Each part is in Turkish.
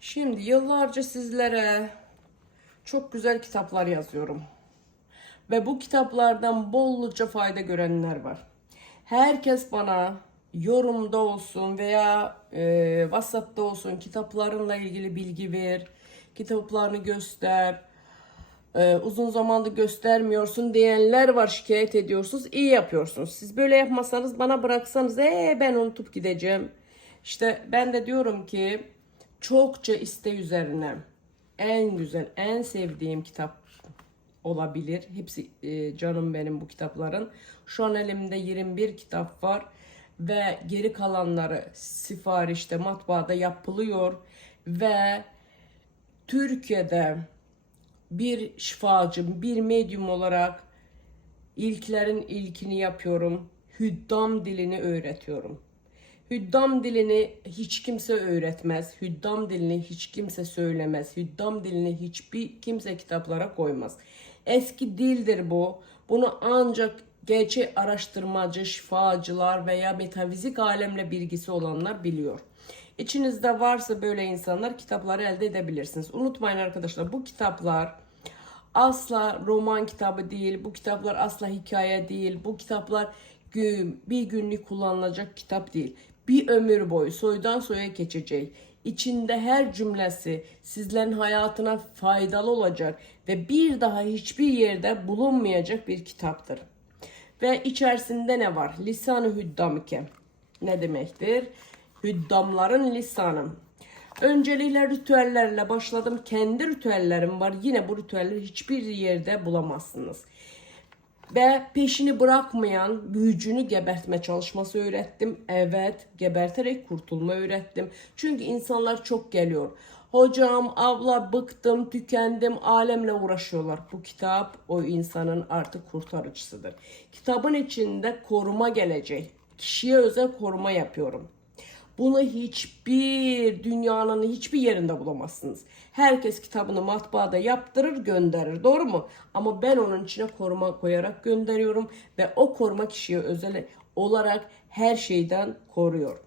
Şimdi yıllarca sizlere çok güzel kitaplar yazıyorum. Ve bu kitaplardan bolluca fayda görenler var. Herkes bana yorumda olsun veya e, WhatsApp'ta olsun kitaplarınla ilgili bilgi ver, kitaplarını göster, e, uzun zamandır göstermiyorsun diyenler var şikayet ediyorsunuz. İyi yapıyorsunuz. Siz böyle yapmasanız bana bıraksanız ee, ben unutup gideceğim. İşte ben de diyorum ki çokça iste üzerine en güzel, en sevdiğim kitap olabilir. Hepsi e, canım benim bu kitapların. Şu an elimde 21 kitap var ve geri kalanları siparişte matbaada yapılıyor ve Türkiye'de bir şifacı, bir medyum olarak ilklerin ilkini yapıyorum. Hüddam dilini öğretiyorum. Hüddam dilini hiç kimse öğretmez. Hüddam dilini hiç kimse söylemez. Hüddam dilini hiçbir kimse kitaplara koymaz. Eski dildir bu. Bunu ancak gerçek araştırmacı, şifacılar veya metafizik alemle bilgisi olanlar biliyor. İçinizde varsa böyle insanlar kitapları elde edebilirsiniz. Unutmayın arkadaşlar bu kitaplar asla roman kitabı değil. Bu kitaplar asla hikaye değil. Bu kitaplar gün, bir günlük kullanılacak kitap değil. Bir ömür boyu soydan soya geçecek. İçinde her cümlesi sizlerin hayatına faydalı olacak ve bir daha hiçbir yerde bulunmayacak bir kitaptır. Ve içerisinde ne var? Lisan-ı hüddamike. Ne demektir? Hüddamların lisanı. Öncelikle ritüellerle başladım. Kendi ritüellerim var. Yine bu ritüelleri hiçbir yerde bulamazsınız. Ve peşini bırakmayan büyücünü gebertme çalışması öğrettim. Evet, geberterek kurtulma öğrettim. Çünkü insanlar çok geliyor. Hocam, abla bıktım, tükendim, alemle uğraşıyorlar. Bu kitap o insanın artık kurtarıcısıdır. Kitabın içinde koruma gelecek. Kişiye özel koruma yapıyorum. Bunu hiçbir dünyanın hiçbir yerinde bulamazsınız. Herkes kitabını matbaada yaptırır gönderir doğru mu? Ama ben onun içine koruma koyarak gönderiyorum ve o koruma kişiye özel olarak her şeyden koruyor.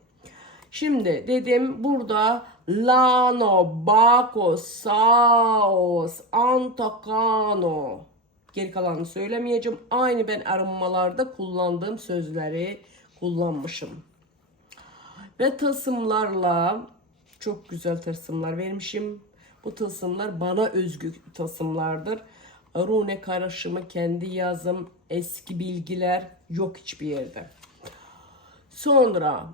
Şimdi dedim burada Lano, Bako, Saos, Antakano. Geri kalanını söylemeyeceğim. Aynı ben arınmalarda kullandığım sözleri kullanmışım. Ve tılsımlarla çok güzel tılsımlar vermişim. Bu tılsımlar bana özgü tılsımlardır. Rune karışımı, kendi yazım, eski bilgiler yok hiçbir yerde. Sonra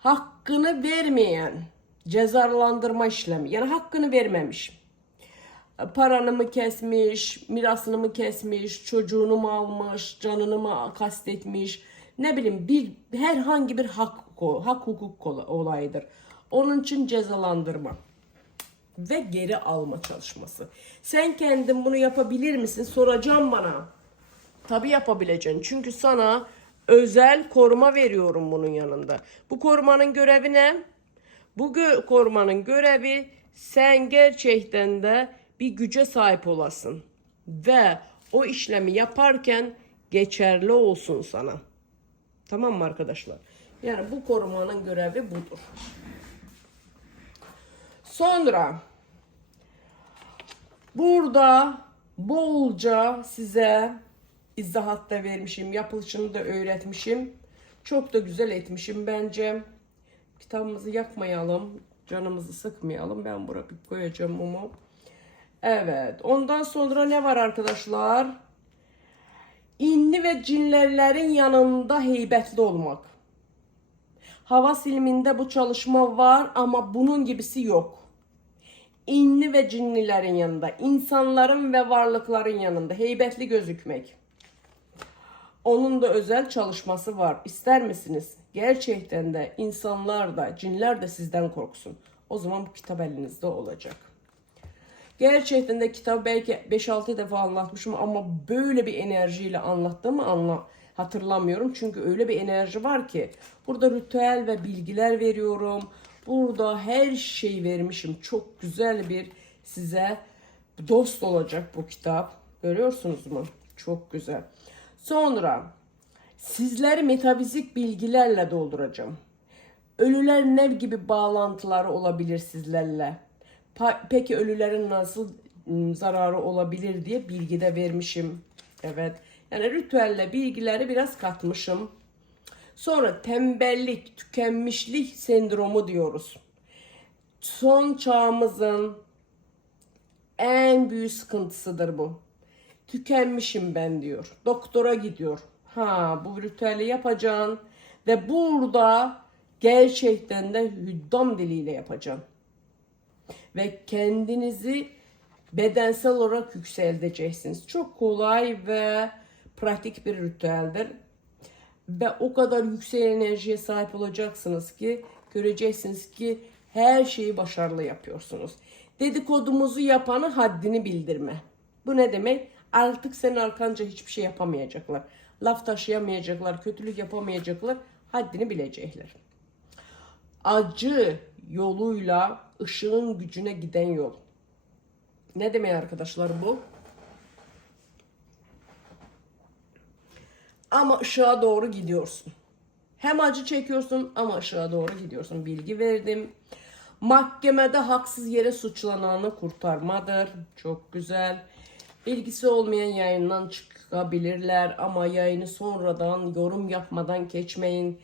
hakkını vermeyen cezalandırma işlemi yani hakkını vermemiş. Paranı mı kesmiş, mirasını mı kesmiş, çocuğunu mu almış, canını mı kastetmiş, ne bileyim bir herhangi bir hak hak hukuk olayıdır. Onun için cezalandırma ve geri alma çalışması. Sen kendin bunu yapabilir misin? Soracağım bana. Tabii yapabileceksin. Çünkü sana özel koruma veriyorum bunun yanında. Bu korumanın görevi ne? Bu gö korumanın görevi sen gerçekten de bir güce sahip olasın. Ve o işlemi yaparken geçerli olsun sana. Tamam mı arkadaşlar? Yani bu korumanın görevi budur. Sonra burada bolca size izahat da vermişim. Yapılışını da öğretmişim. Çok da güzel etmişim bence. Kitabımızı yakmayalım. Canımızı sıkmayalım. Ben buraya bir koyacağım mumu. Evet. Ondan sonra ne var arkadaşlar? İnli ve cinlerlerin yanında heybetli olmak. Hava silminde bu çalışma var ama bunun gibisi yok. İnli ve cinlilerin yanında, insanların ve varlıkların yanında heybetli gözükmek. Onun da özel çalışması var. İster misiniz? Gerçekten de insanlar da, cinler de sizden korksun. O zaman bu kitap elinizde olacak. Gerçekten de kitap belki 5-6 defa anlatmışım ama böyle bir enerjiyle anlattığımı anla hatırlamıyorum. Çünkü öyle bir enerji var ki burada ritüel ve bilgiler veriyorum. Burada her şey vermişim. Çok güzel bir size dost olacak bu kitap. Görüyorsunuz mu? Çok güzel. Sonra sizleri metafizik bilgilerle dolduracağım. Ölüler ne gibi bağlantıları olabilir sizlerle? Peki ölülerin nasıl ım, zararı olabilir diye bilgi de vermişim. Evet. Yani ritüelle bilgileri biraz katmışım. Sonra tembellik, tükenmişlik sendromu diyoruz. Son çağımızın en büyük sıkıntısıdır bu. Tükenmişim ben diyor. Doktora gidiyor. Ha bu ritüeli yapacaksın ve burada gerçekten de hüddam diliyle yapacaksın. Ve kendinizi bedensel olarak yükselteceksiniz. Çok kolay ve pratik bir ritüeldir. Ve o kadar yüksek enerjiye sahip olacaksınız ki göreceksiniz ki her şeyi başarılı yapıyorsunuz. Dedikodumuzu yapanı haddini bildirme. Bu ne demek? Artık senin arkanca hiçbir şey yapamayacaklar. Laf taşıyamayacaklar, kötülük yapamayacaklar. Haddini bilecekler. Acı yoluyla ışığın gücüne giden yol. Ne demek arkadaşlar bu? Ama ışığa doğru gidiyorsun. Hem acı çekiyorsun ama ışığa doğru gidiyorsun. Bilgi verdim. Mahkemede haksız yere suçlananı kurtarmadır. Çok güzel. İlgisi olmayan yayından çıkabilirler ama yayını sonradan yorum yapmadan geçmeyin.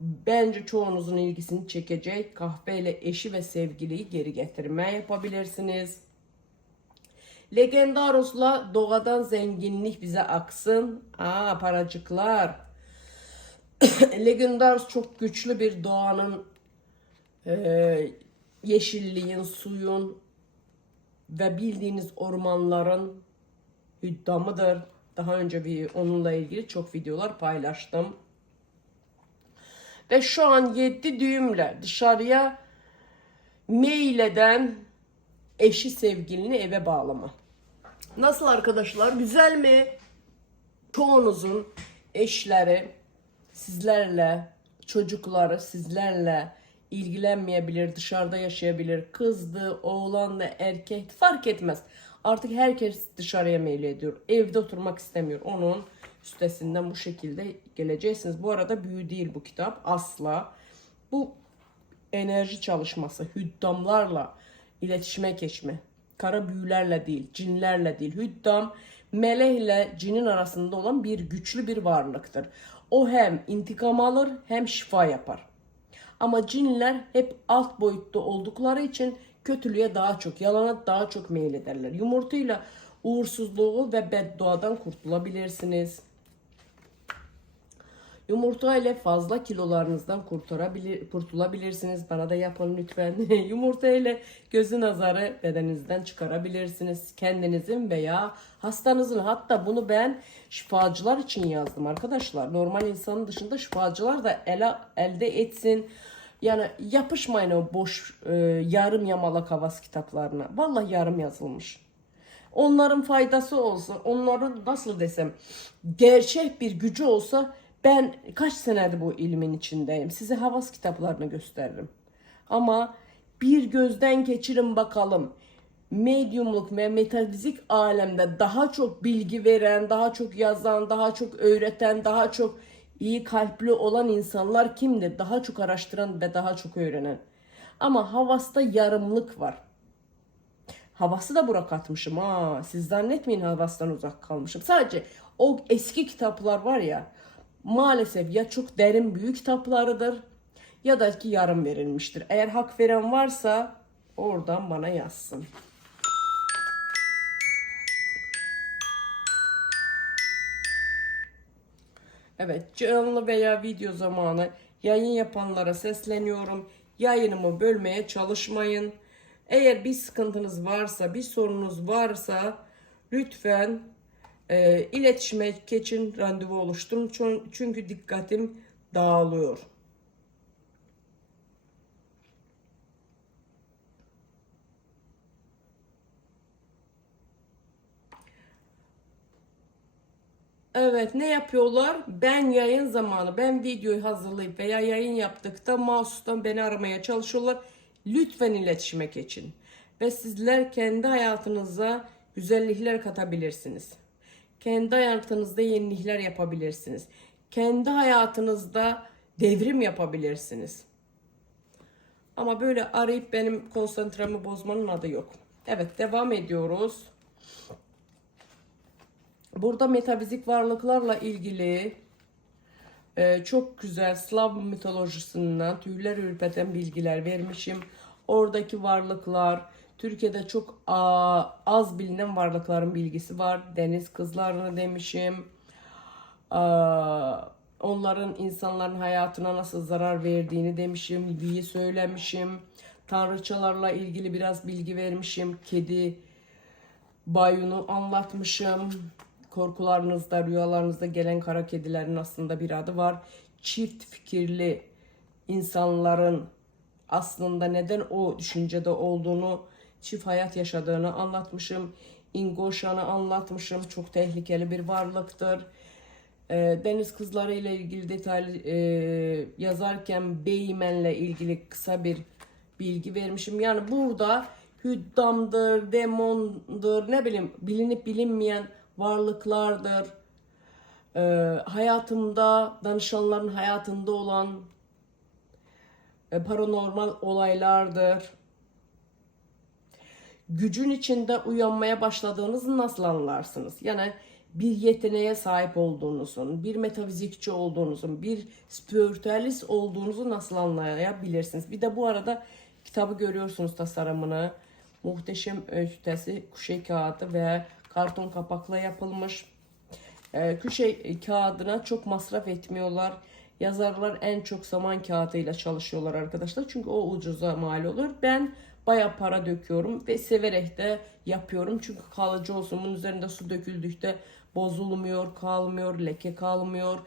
Bence çoğunuzun ilgisini çekecek kahveyle eşi ve sevgiliyi geri getirme yapabilirsiniz. Legendaros'la doğadan zenginlik bize aksın. Aa paracıklar. Legendaros çok güçlü bir doğanın e, yeşilliğin, suyun ve bildiğiniz ormanların hüddamıdır. Daha önce bir onunla ilgili çok videolar paylaştım. Ve şu an 7 düğümle dışarıya meyleden eşi sevgilini eve bağlama. Nasıl arkadaşlar? Güzel mi? Çoğunuzun eşleri sizlerle, çocukları sizlerle ilgilenmeyebilir, dışarıda yaşayabilir. Kızdı, oğlan da erkek fark etmez. Artık herkes dışarıya meylediyor. Evde oturmak istemiyor. Onun üstesinden bu şekilde geleceksiniz. Bu arada büyü değil bu kitap asla. Bu enerji çalışması, hüddamlarla iletişime geçme. Kara büyülerle değil, cinlerle değil. Hüddam melek ile cinin arasında olan bir güçlü bir varlıktır. O hem intikam alır hem şifa yapar. Ama cinler hep alt boyutta oldukları için kötülüğe daha çok, yalana daha çok meylederler. Yumurtayla uğursuzluğu ve bedduadan kurtulabilirsiniz. Yumurta ile fazla kilolarınızdan kurtarabilir, kurtulabilirsiniz. Bana da yapın lütfen. Yumurta ile gözü nazarı bedeninizden çıkarabilirsiniz. Kendinizin veya hastanızın. Hatta bunu ben şifacılar için yazdım arkadaşlar. Normal insanın dışında şifacılar da ele, elde etsin. Yani yapışmayın o boş e, yarım yamalak havas kitaplarına. Vallahi yarım yazılmış. Onların faydası olsa, onların nasıl desem gerçek bir gücü olsa ben kaç senedir bu ilmin içindeyim. Size havas kitaplarını gösteririm. Ama bir gözden geçirin bakalım. Medyumluk ve metafizik alemde daha çok bilgi veren, daha çok yazan, daha çok öğreten, daha çok iyi kalpli olan insanlar kimdir? Daha çok araştıran ve daha çok öğrenen. Ama havasta yarımlık var. Havası da burak atmışım ha. Siz zannetmeyin havastan uzak kalmışım. Sadece o eski kitaplar var ya maalesef ya çok derin büyük kitaplarıdır ya da ki yarım verilmiştir. Eğer hak veren varsa oradan bana yazsın. Evet canlı veya video zamanı yayın yapanlara sesleniyorum. Yayınımı bölmeye çalışmayın. Eğer bir sıkıntınız varsa, bir sorunuz varsa lütfen e, iletişime geçin, randevu oluşturun. Çün- Çünkü dikkatim dağılıyor. Evet ne yapıyorlar? Ben yayın zamanı, ben videoyu hazırlayıp veya yayın yaptıkta mouse'dan beni aramaya çalışıyorlar. Lütfen iletişime geçin. Ve sizler kendi hayatınıza güzellikler katabilirsiniz. Kendi hayatınızda yenilikler yapabilirsiniz. Kendi hayatınızda devrim yapabilirsiniz. Ama böyle arayıp benim konsantremi bozmanın adı yok. Evet devam ediyoruz. Burada metafizik varlıklarla ilgili e, çok güzel Slav mitolojisinden tüyler ürpeten bilgiler vermişim. Oradaki varlıklar, Türkiye'de çok az bilinen varlıkların bilgisi var. Deniz kızlarını demişim. Onların insanların hayatına nasıl zarar verdiğini demişim, diye söylemişim. Tanrıçalarla ilgili biraz bilgi vermişim. Kedi Bayun'u anlatmışım. Korkularınızda, rüyalarınızda gelen kara kedilerin aslında bir adı var. Çift fikirli insanların aslında neden o düşüncede olduğunu, çift hayat yaşadığını anlatmışım. Ingoşan'ı anlatmışım. Çok tehlikeli bir varlıktır. E, deniz kızları ile ilgili detaylı e, yazarken Beymen'le ilgili kısa bir bilgi vermişim. Yani burada hüddamdır, demondur, ne bileyim bilinip bilinmeyen varlıklardır. E, hayatımda, danışanların hayatında olan e, paranormal olaylardır. Gücün içinde uyanmaya başladığınızı nasıl anlarsınız? Yani bir yeteneğe sahip olduğunuzun, bir metafizikçi olduğunuzun, bir spiritüalist olduğunuzu nasıl anlayabilirsiniz? Bir de bu arada kitabı görüyorsunuz tasarımını. Muhteşem ötesi kuşe kağıdı ve karton kapakla yapılmış. Ee, kuşe kağıdına çok masraf etmiyorlar. Yazarlar en çok saman kağıdıyla çalışıyorlar arkadaşlar. Çünkü o ucuza mal olur. Ben baya para döküyorum ve severek de yapıyorum. Çünkü kalıcı olsun. Bunun üzerinde su döküldükte bozulmuyor, kalmıyor, leke kalmıyor.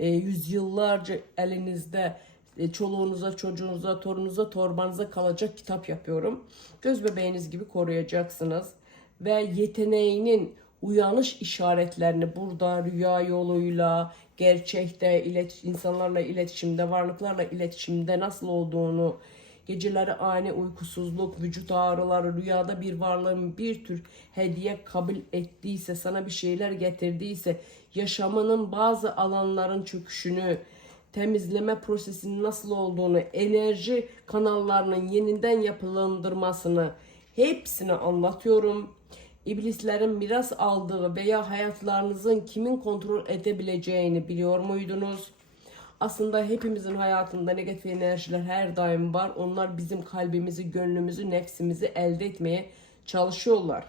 E, yüzyıllarca elinizde e, çoluğunuza, çocuğunuza, torununuza, torbanıza kalacak kitap yapıyorum. Göz bebeğiniz gibi koruyacaksınız. Ve yeteneğinin uyanış işaretlerini burada rüya yoluyla, gerçekte, ilet insanlarla iletişimde, varlıklarla iletişimde nasıl olduğunu, geceleri ani uykusuzluk, vücut ağrıları, rüyada bir varlığın bir tür hediye kabul ettiyse, sana bir şeyler getirdiyse, yaşamının bazı alanların çöküşünü, temizleme prosesinin nasıl olduğunu, enerji kanallarının yeniden yapılandırmasını hepsini anlatıyorum. İblislerin miras aldığı veya hayatlarınızın kimin kontrol edebileceğini biliyor muydunuz? Aslında hepimizin hayatında negatif enerjiler her daim var. Onlar bizim kalbimizi, gönlümüzü, nefsimizi elde etmeye çalışıyorlar.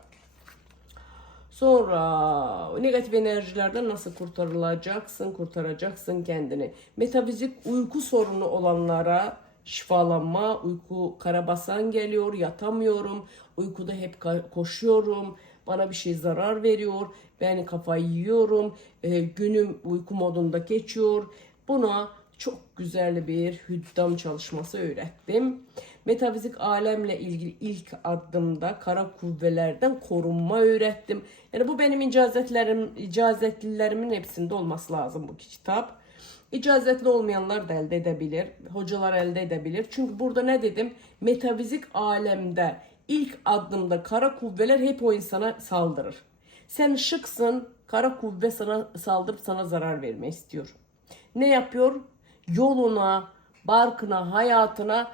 Sonra negatif enerjilerden nasıl kurtarılacaksın, kurtaracaksın kendini. Metafizik uyku sorunu olanlara şifalanma, uyku karabasan geliyor, yatamıyorum, uykuda hep koşuyorum, bana bir şey zarar veriyor, ben kafayı yiyorum, e, günüm uyku modunda geçiyor. Buna çok güzel bir hüddam çalışması öğrettim. Metafizik alemle ilgili ilk adımda kara kuvvelerden korunma öğrettim. Yani bu benim icazetlerim, icazetlilerimin hepsinde olması lazım bu kitap. İcazetli olmayanlar da elde edebilir. Hocalar elde edebilir. Çünkü burada ne dedim? Metafizik alemde ilk adımda kara kuvveler hep o insana saldırır. Sen şıksın, kara kuvve sana saldırıp sana zarar verme istiyor. Ne yapıyor? Yoluna, barkına, hayatına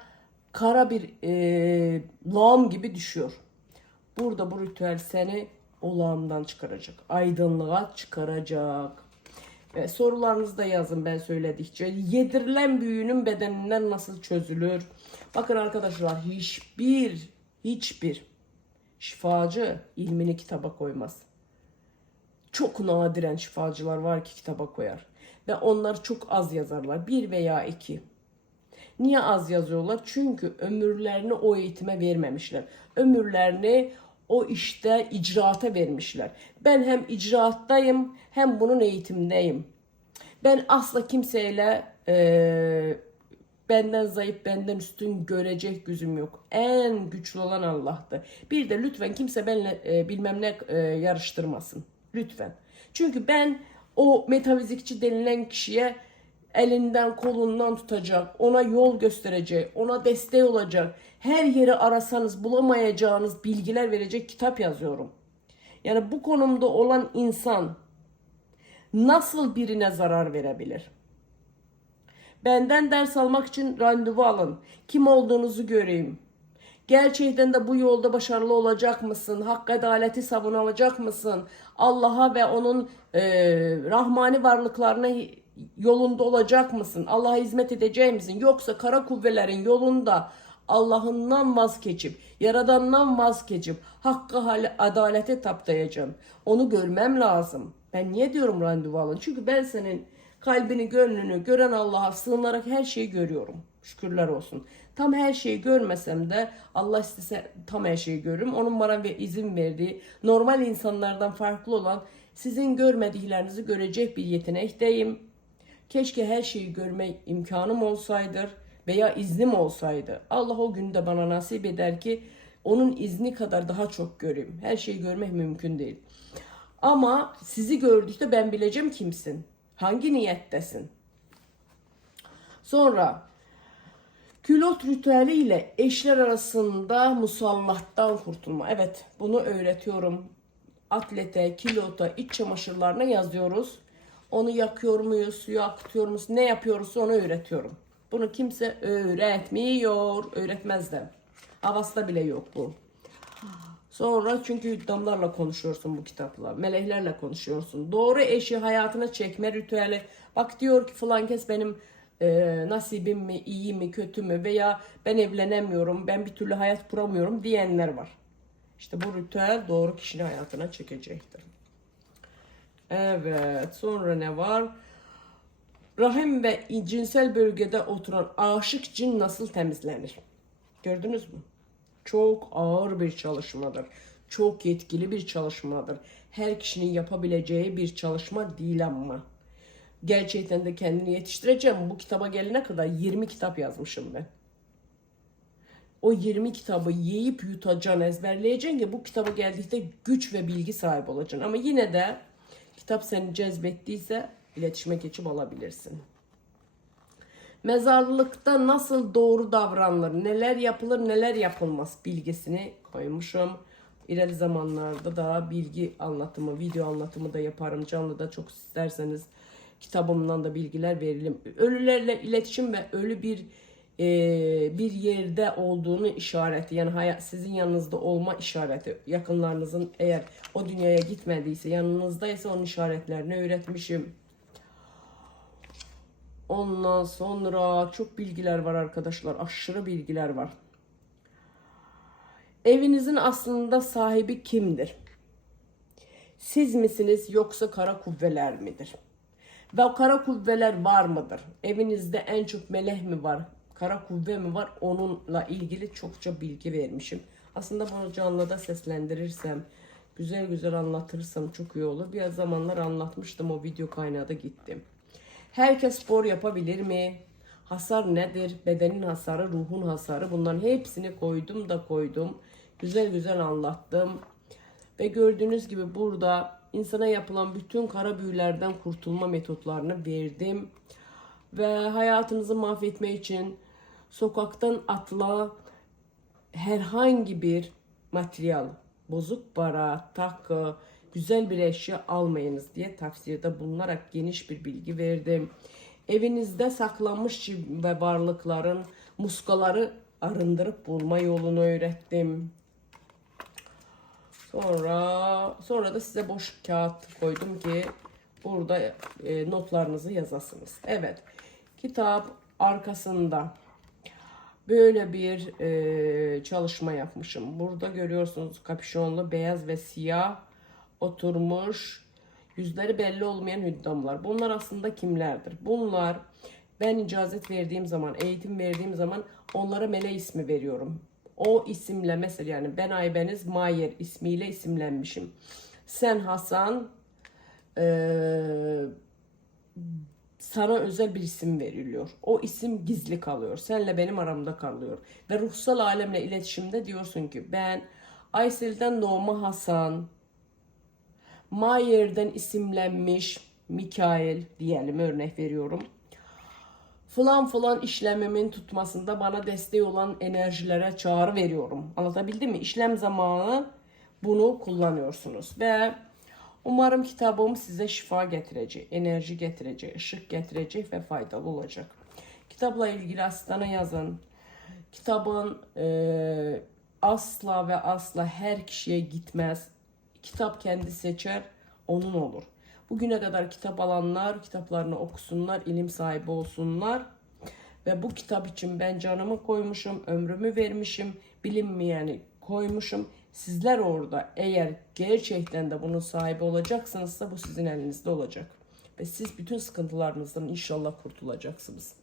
kara bir e, lağım gibi düşüyor. Burada bu ritüel seni o lağımdan çıkaracak. Aydınlığa çıkaracak. E, sorularınızı da yazın ben söyledikçe. Yedirilen büyünün bedeninden nasıl çözülür? Bakın arkadaşlar hiçbir hiçbir şifacı ilmini kitaba koymaz. Çok nadiren şifacılar var ki kitaba koyar. Ve onlar çok az yazarlar. Bir veya iki. Niye az yazıyorlar? Çünkü ömürlerini o eğitime vermemişler. Ömürlerini o işte icraata vermişler. Ben hem icraattayım hem bunun eğitimdeyim. Ben asla kimseyle e, benden zayıf, benden üstün görecek güzüm yok. En güçlü olan Allah'tı. Bir de lütfen kimse benimle e, bilmem ne e, yarıştırmasın. Lütfen. Çünkü ben o metafizikçi denilen kişiye elinden kolundan tutacak, ona yol gösterecek, ona destek olacak, her yeri arasanız bulamayacağınız bilgiler verecek kitap yazıyorum. Yani bu konumda olan insan nasıl birine zarar verebilir? Benden ders almak için randevu alın. Kim olduğunuzu göreyim. Gerçekten de bu yolda başarılı olacak mısın? Hak adaleti savunacak mısın? Allah'a ve onun e, rahmani varlıklarına yolunda olacak mısın? Allah'a hizmet edecek misin? Yoksa kara kuvvelerin yolunda Allah'ından vazgeçip, Yaradan'dan vazgeçip hakka adalete taptayacaksın. Onu görmem lazım. Ben niye diyorum randevu alın? Çünkü ben senin kalbini, gönlünü gören Allah'a sığınarak her şeyi görüyorum. Şükürler olsun. Tam her şeyi görmesem de Allah istese tam her şeyi görürüm. Onun bana ve izin verdiği normal insanlardan farklı olan sizin görmediklerinizi görecek bir yetenekteyim. Keşke her şeyi görme imkanım olsaydı veya iznim olsaydı. Allah o günde bana nasip eder ki onun izni kadar daha çok göreyim. Her şeyi görmek mümkün değil. Ama sizi gördükte ben bileceğim kimsin. Hangi niyettesin. Sonra külot ritüeli ile eşler arasında musallattan kurtulma. Evet bunu öğretiyorum. Atlete, kilota, iç çamaşırlarına yazıyoruz. Onu yakıyor muyuz, suya akıtıyor muyuz, ne yapıyoruz onu öğretiyorum. Bunu kimse öğretmiyor, öğretmez de. Havasında bile yok bu. Sonra çünkü damlarla konuşuyorsun bu kitapla. Meleklerle konuşuyorsun. Doğru eşi hayatına çekme ritüeli. Bak diyor ki falan kes benim e, nasibim mi, iyi mi, kötü mü veya ben evlenemiyorum, ben bir türlü hayat kuramıyorum diyenler var. İşte bu ritüel doğru kişinin hayatına çekecektir. Evet, sonra ne var? Rahim ve cinsel bölgede oturan aşık cin nasıl temizlenir? Gördünüz mü? Çok ağır bir çalışmadır. Çok yetkili bir çalışmadır. Her kişinin yapabileceği bir çalışma değil ama. Gerçekten de kendini yetiştireceğim. Bu kitaba gelene kadar 20 kitap yazmışım ben. O 20 kitabı yiyip yutacaksın, ezberleyeceksin ki bu kitaba geldiğinde güç ve bilgi sahibi olacaksın. Ama yine de kitap seni cezbettiyse iletişime geçip alabilirsin. Mezarlıkta nasıl doğru davranılır, neler yapılır, neler yapılmaz bilgisini koymuşum. İleri zamanlarda da bilgi anlatımı, video anlatımı da yaparım. Canlı da çok isterseniz kitabımdan da bilgiler verelim. Ölülerle iletişim ve ölü bir e, bir yerde olduğunu işareti yani hayat, sizin yanınızda olma işareti yakınlarınızın eğer o dünyaya gitmediyse yanınızdaysa onun işaretlerini öğretmişim. Ondan sonra çok bilgiler var arkadaşlar. Aşırı bilgiler var. Evinizin aslında sahibi kimdir? Siz misiniz yoksa kara kuvveler midir? Ve kara kuvveler var mıdır? Evinizde en çok melek mi var? Kara kuvve mi var? Onunla ilgili çokça bilgi vermişim. Aslında bunu canlıda seslendirirsem, güzel güzel anlatırsam çok iyi olur. Bir zamanlar anlatmıştım o video kaynağı da gittim. Herkes spor yapabilir mi? Hasar nedir? Bedenin hasarı, ruhun hasarı. Bunların hepsini koydum da koydum. Güzel güzel anlattım. Ve gördüğünüz gibi burada insana yapılan bütün kara büyülerden kurtulma metotlarını verdim. Ve hayatınızı mahvetme için sokaktan atla herhangi bir materyal, bozuk para, takı, güzel bir eşya almayınız diye tavsiyede bulunarak geniş bir bilgi verdim. Evinizde saklanmış ve varlıkların muskaları arındırıp bulma yolunu öğrettim. Sonra sonra da size boş kağıt koydum ki burada e, notlarınızı yazasınız. Evet. Kitap arkasında böyle bir e, çalışma yapmışım. Burada görüyorsunuz kapüşonlu beyaz ve siyah oturmuş yüzleri belli olmayan hüddamlar. Bunlar aslında kimlerdir? Bunlar ben icazet verdiğim zaman, eğitim verdiğim zaman onlara mele ismi veriyorum. O isimle mesela yani ben Aybeniz Mayer ismiyle isimlenmişim. Sen Hasan eee sana özel bir isim veriliyor. O isim gizli kalıyor. Senle benim aramda kalıyor. Ve ruhsal alemle iletişimde diyorsun ki ben Aysel'den doğma Hasan, Mayer'den isimlenmiş Mikael diyelim örnek veriyorum. Falan falan işlemimin tutmasında bana destek olan enerjilere çağrı veriyorum. Anlatabildim mi? İşlem zamanı bunu kullanıyorsunuz ve umarım kitabım size şifa getirecek, enerji getirecek, ışık getirecek ve faydalı olacak. kitapla ilgili asistana yazın. Kitabın e, asla ve asla her kişiye gitmez. Kitap kendi seçer, onun olur. Bugüne kadar kitap alanlar kitaplarını okusunlar, ilim sahibi olsunlar. Ve bu kitap için ben canımı koymuşum, ömrümü vermişim, bilinmeyeni koymuşum. Sizler orada eğer gerçekten de bunun sahibi olacaksınızsa bu sizin elinizde olacak. Ve siz bütün sıkıntılarınızdan inşallah kurtulacaksınız.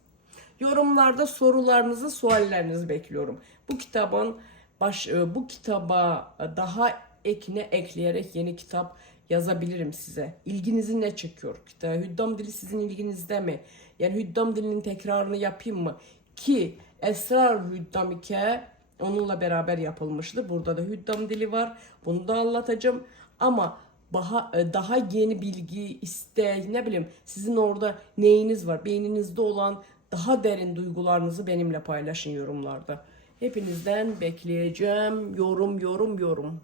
Yorumlarda sorularınızı, suallerinizi bekliyorum. Bu kitabın baş, e, bu kitaba daha ekine ekleyerek yeni kitap yazabilirim size. İlginizi ne çekiyor? Hüddam dili sizin ilginizde mi? Yani Hüddam dilinin tekrarını yapayım mı? Ki Esrar Hüddam ike onunla beraber yapılmıştır. Burada da Hüddam dili var. Bunu da anlatacağım. Ama daha, e, daha yeni bilgi, iste, ne bileyim sizin orada neyiniz var? Beyninizde olan daha derin duygularınızı benimle paylaşın yorumlarda. Hepinizden bekleyeceğim. Yorum, yorum, yorum.